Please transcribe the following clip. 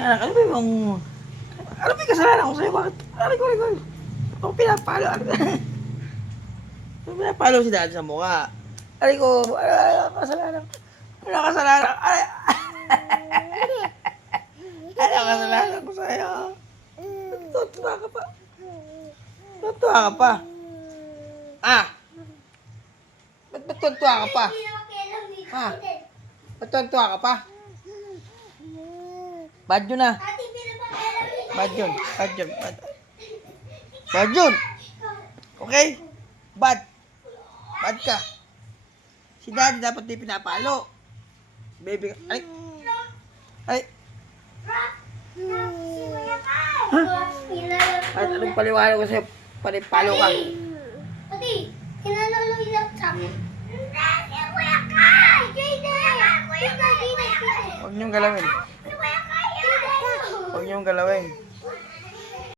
Ano ba yung... Ano ba yung kasalanan ko sa'yo? Bakit? Aray ko. Ako pinapalo. Ano pinapalo si dad sa mukha? Aray ko. Ano kasalanan? Ano kasalanan? Ano kasalanan ko sa'yo? Tutuwa ka pa. Tutuwa ka pa. Ah! Ba't tutuwa ka pa? Ha? Ba't tutuwa ka pa? Bad yun ah. Bad yun. Okay? Bad ka. Si daddy dapat di pinapalo. Baby, ay. At anong paliwanag ko sa'yo? Panipalo ka. Pati, kinalalo yung sa akin. Hindi, Kuya Kai! Huwag niyong galawin. Kuya Kai! Huwag niyong galawin.